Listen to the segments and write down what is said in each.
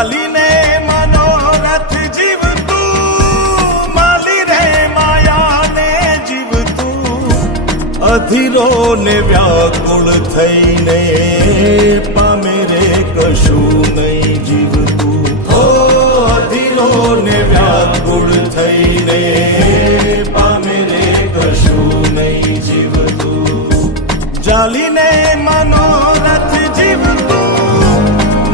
ચાલીને મનોરથ જીવતું, માલી રે માયાને જીવતું, અધીરો ને વ્યાકુળ થઈને પામે રે કશું નહીં જીવતું. ઓ અધીરો ને વ્યાકુળ થઈને પામે રે કશું નહીં જીવતું. ચાલીને મનોરથ જીવતું,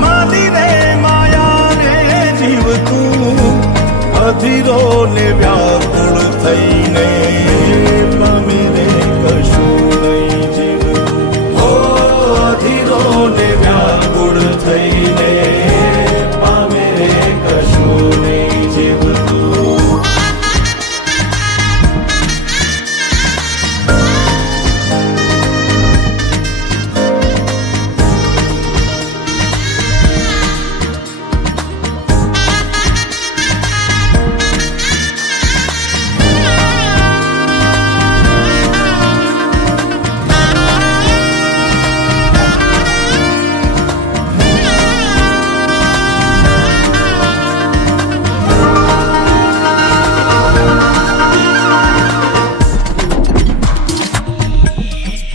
માલી રે માયાને જીવતું, અધીરો ને વ્યાકુળ થઈને પામે રે કશું નહીં જીવતું. ઓ અધીરો ને વ્યાકુળ થઈને પામે રે કશું નહીં જીવતું.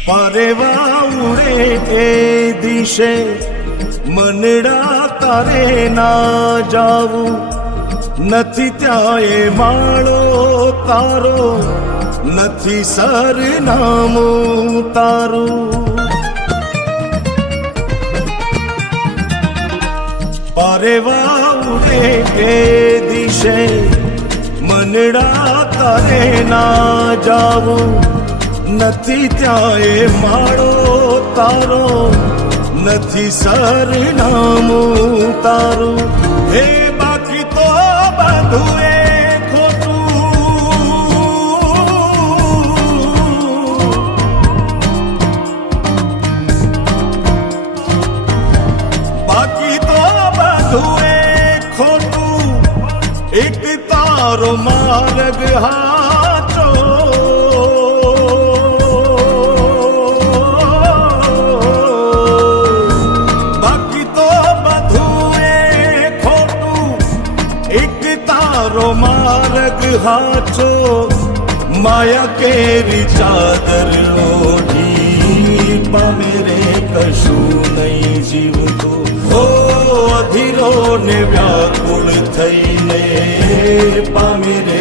પરેવા ઉડે એ દિશે મનડા તારે ના જાવું, નથી ત્યાં એ માળો તારો, નથી સરનામું તારું. પરેવા ઉડે એ દિશે મનડા તારે ના જાવું, નથી ત્યાં એ માળો તારો, નથી સરનામું તારું. હે બાકી તો બધું એ ખોટું, બાકી તો બધું એ ખોટું, એક તારો માર્ગ હાચો. માર્ગ હાચો, માયા કેરી ચાદર ઓઢી પામે રે કશું નહીં જીવતું. ઓ અધીરો ને વ્યાકુળ થઈને પામે રે